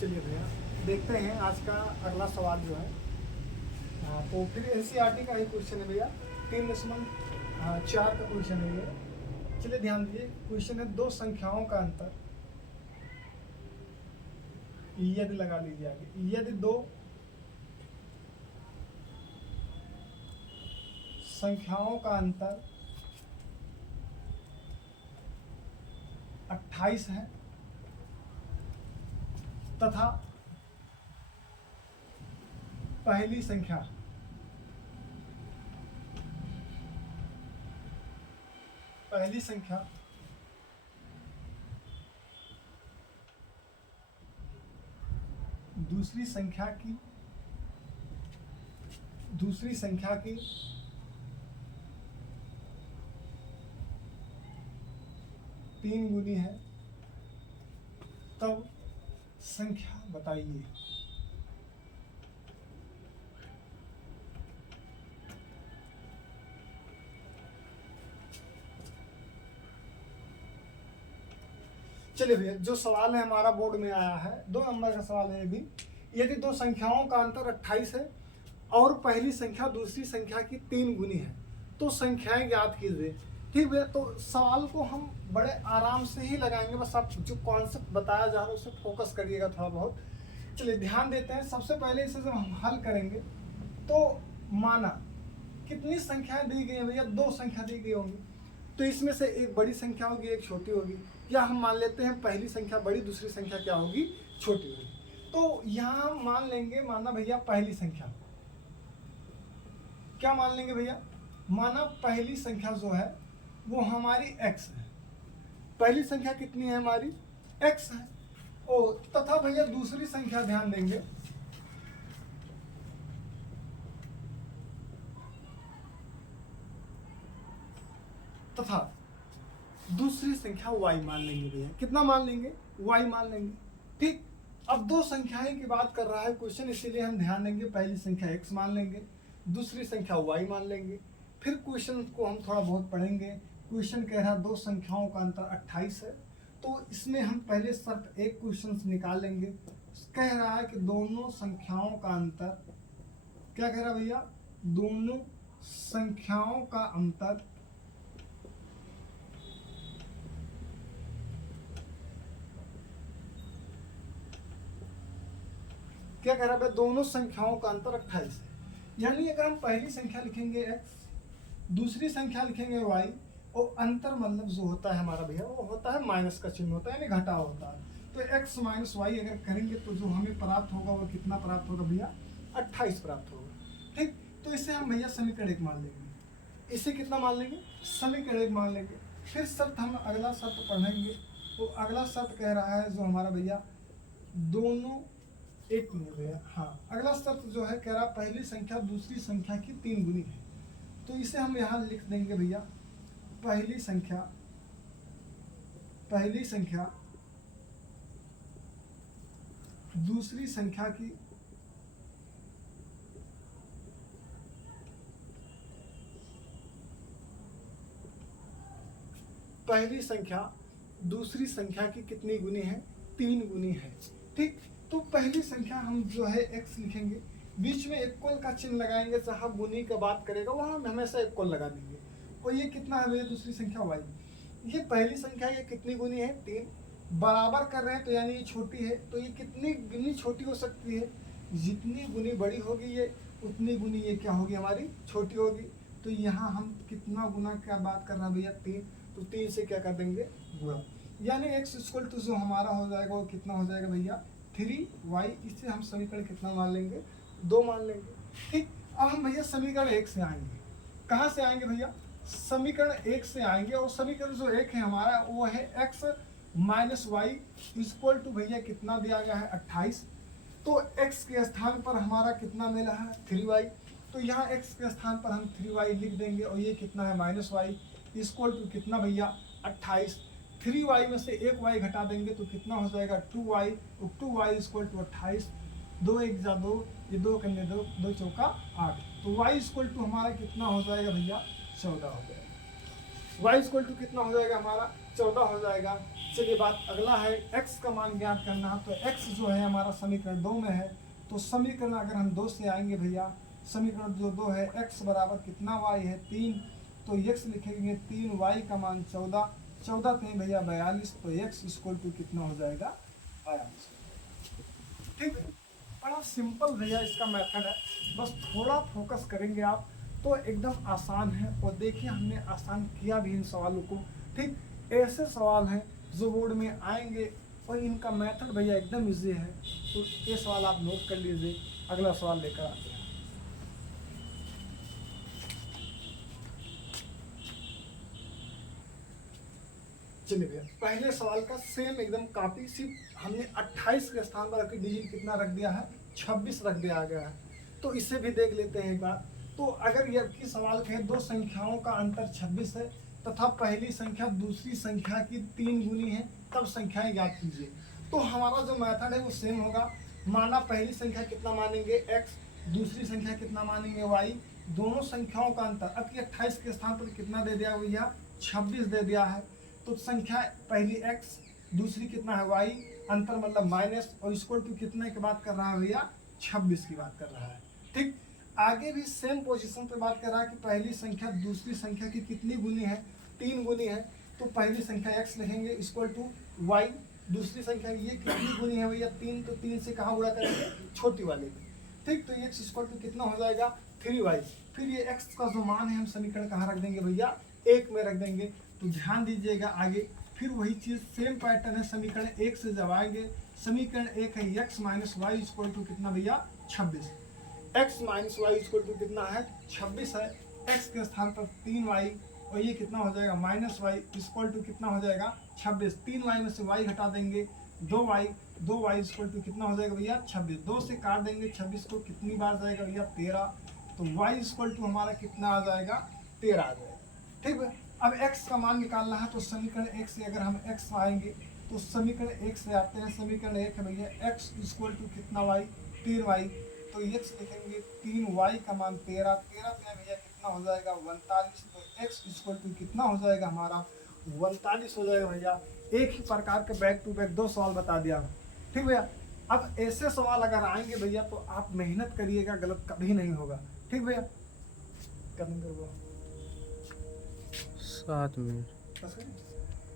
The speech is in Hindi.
चलिए भैया देखते हैं आज का अगला सवाल जो है। तो फिर एनसीईआरटी का ही क्वेश्चन है भैया। 3.4 का क्वेश्चन है ये। चलिए ध्यान दीजिए, क्वेश्चन है दो संख्याओं का अंतर यदि लगा लीजिए आगे, यदि दो संख्याओं का अंतर 28 है तथा पहली संख्या दूसरी संख्या की 3 गुनी है, तब संख्या बताइए। चलिए भैया, जो सवाल है हमारा बोर्ड में आया है 2 नंबर का सवाल है ये भी। यदि दो संख्याओं का अंतर 28 है और पहली संख्या दूसरी संख्या की 3 गुनी है तो संख्याएं ज्ञात कीजिए। ठीक भैया, तो सवाल को हम बड़े आराम से ही लगाएंगे, बस आप जो कॉन्सेप्ट बताया जा रहा है उसे फोकस करिएगा थोड़ा बहुत। चलिए ध्यान देते हैं। सबसे पहले इसे जब हम हल करेंगे तो माना कितनी संख्याएं दी गई हैं भैया, 2 संख्या दी गई होंगी, तो इसमें से एक बड़ी संख्या होगी एक छोटी होगी, या हम मान लेते हैं पहली संख्या बड़ी दूसरी संख्या क्या होगी, छोटी होगी। तो यहाँ हम मान लेंगे, माना भैया पहली संख्या, क्या मान लेंगे भैया, माना पहली संख्या जो है वो हमारी x है। पहली संख्या कितनी है हमारी, x है। और तथा भैया दूसरी संख्या ध्यान देंगे, तथा दूसरी संख्या y मान लेंगे भैया। कितना मान लेंगे, y मान लेंगे। ठीक, अब 2 संख्याएं की बात कर रहा है क्वेश्चन, इसीलिए हम ध्यान देंगे पहली संख्या x मान लेंगे, दूसरी संख्या y मान लेंगे। फिर क्वेश्चन को हम थोड़ा बहुत पढ़ेंगे। क्वेश्चन कह रहा है दो संख्याओं का अंतर 28 है, तो इसमें हम पहले शर्त एक क्वेश्चन निकाल लेंगे। कह रहा है कि दोनों संख्याओं का अंतर, क्या कह रहा है भैया, दोनों संख्याओं का अंतर क्या कह रहा है, दोनों संख्याओं का अंतर 28 है। यानी अगर हम पहली संख्या लिखेंगे x, दूसरी संख्या लिखेंगे y, और अंतर मतलब जो होता है हमारा भैया वो होता है माइनस का चिन्ह होता है, यानी घटा होता है। तो x माइनस वाई अगर करेंगे तो जो हमें प्राप्त होगा वो कितना प्राप्त होगा भैया, 28 प्राप्त होगा। ठीक, तो इसे हम भैया समीकरण 1 मान लेंगे। इसे कितना मान लेंगे, समीकरण 1 मान लेंगे। फिर शर्त हम अगला शर्त पढ़ेंगे। तो अगला शर्त कह रहा है जो हमारा भैया दोनों एक मिनट भैया, हाँ, अगला शर्त जो है कह रहा पहली संख्या दूसरी संख्या की 3 गुनी है। तो इसे हम यहाँ लिख देंगे भैया, पहली संख्या दूसरी संख्या की कितनी गुनी है, 3 गुनी है। ठीक, तो पहली संख्या हम जो है x लिखेंगे, बीच में इक्वल का चिन्ह लगाएंगे, जहां गुनी का बात करेगा वहां हम हमेशा इक्वल लगा देंगे। और ये कितना है भैया, दूसरी संख्या y। ये पहली संख्या ये कितनी गुनी है, 3, बराबर कर रहे हैं तो यानी ये छोटी है, तो ये कितनी गुनी छोटी हो सकती है, जितनी गुनी बड़ी होगी ये उतनी गुनी ये क्या होगी, हमारी छोटी होगी। तो यहाँ हम कितना गुना क्या बात कर रहे हैं भैया, 3, तो 3 से क्या कर देंगे, गुणा, यानी x इक्वल टू जो हमारा हो जाएगा वो कितना हो जाएगा भैया, 3y। इससे हम समीकरण कितना मान लेंगे, 2 मान लेंगे। ठीक, अब हम भैया समीकरण 1 से आएंगे। कहाँ से आएंगे भैया, समीकरण 1 से आएंगे। और समीकरण जो 1 है हमारा वो है x minus y equal to भैया कितना दिया गया है, 28। तो x के स्थान पर हमारा कितना मिला है, 3y। तो यहाँ x के स्थान पर हम 3y लिख देंगे, और ये कितना है माइनस वाई इक्वल टू कितना भैया, 28। 3y में से एक y घटा देंगे तो कितना हो जाएगा, 2y। 2y इक्वल टू 28, 2 1 जा 2, ये 2 करने 2, 2 चौका 8। तो y इक्वल टू हमारा कितना हो जाएगा भैया, 14 हो जाएगा। y इक्वल टू कितना हो जाएगा हमारा 14 हो जाएगा। चलिए बात अगला है x का मान ज्ञात करना है। तो x जो है हमारा समीकरण 2 में है, तो समीकरण अगर हम 2 से आएंगे भैया, समीकरण जो 2 है x बराबर कितना y है 3, तो x लिखेंगे 3y का मान 14, 14 3 भैया 42, तो x इक्वल टू कितना हो जाएगा 42। ठीक है, बड़ा सिंपल भैया इसका मेथड है, बस थोड़ा फोकस करेंगे आप तो एकदम आसान है। और देखिए हमने आसान किया भी इन सवालों को। ठीक, ऐसे सवाल हैं जो बोर्ड में आएंगे और इनका मेथड भैया एकदम इजी है। तो ये सवाल आप नोट कर लीजिए, अगला सवाल लेकर आते हैं। चलिए भैया, पहले सवाल का सेम एकदम कॉपी, सिर्फ हमने 28 के स्थान पर डिजिट कितना रख दिया है 26 रख दिया गया है। तो इसे भी देख लेते हैं एक बार। तो अगर यह की सवाल के दो संख्याओं का अंतर 26 है तथा पहली संख्या दूसरी संख्या की 3 गुनी है, तब संख्याएं ज्ञात कीजिए। तो हमारा जो मेथड है वो सेम होगा। माना पहली संख्या कितना मानेंगे x, दूसरी संख्या कितना मानेंगे y, दोनों संख्याओं का अंतर। अब 28 के स्थान पर कितना दे दिया भैया 26 दे दिया है। तो संख्या पहली x, दूसरी कितना है y, अंतर मतलब माइनस, और इक्वल टू कितने की बात कर रहा है भैया 26 की बात कर रहा है। ठीक, आगे भी सेम पोजीशन पे बात कर रहा है कि पहली संख्या दूसरी संख्या की कितनी गुनी है 3 गुनी है। तो पहली संख्या x लिखेंगे इक्वल टू y, दूसरी संख्या ये कितनी गुनी है भैया 3, तो 3 से कहाँ गुणा करेंगे छोटी वाले की। ठीक, तो x इक्वल टू कितना हो जाएगा 3y। फिर ये x का जो मान है हम समीकरण कहाँ रख देंगे भैया 1 में रख देंगे। तो ध्यान दीजिएगा आगे फिर वही चीज सेम पैटर्न है। समीकरण 1 से जब आएंगे, समीकरण 1 है x minus y equal to कितना भैया 26, x minus y equal to कितना है 26 है। x के स्थान पर 3y और ये कितना हो जाएगा माइनस वाई इक्वल टू कितना हो जाएगा 26। 3y में से y हटा देंगे 2y, 2y इक्वल टू कितना हो जाएगा भैया 26। 2 से काट देंगे 26 को, कितनी बार जाएगा भैया 13। तो y इक्वल टू हमारा कितना आ जाएगा 13 आ जाएगा। ठीक है, अब x का मान निकालना है। तो समीकरण 1 से अगर हम x आएंगे तो समीकरण 1 से आते हैं। समीकरण 1 है भैया x इक्वल टू कितना y 3y, तो x लिखेंगे 3y का मान 13, 13 में भैया कितना हो जाएगा 49। तो x इक्वल टू कितना हो जाएगा हमारा 49 हो जाएगा भैया। एक ही प्रकार के बैक टू बैक 2 सवाल बता दिया। ठीक भैया, अब ऐसे सवाल अगर आएंगे भैया तो आप मेहनत करिएगा, गलत कभी नहीं होगा। ठीक भैया, करेंगे 7 मिनट।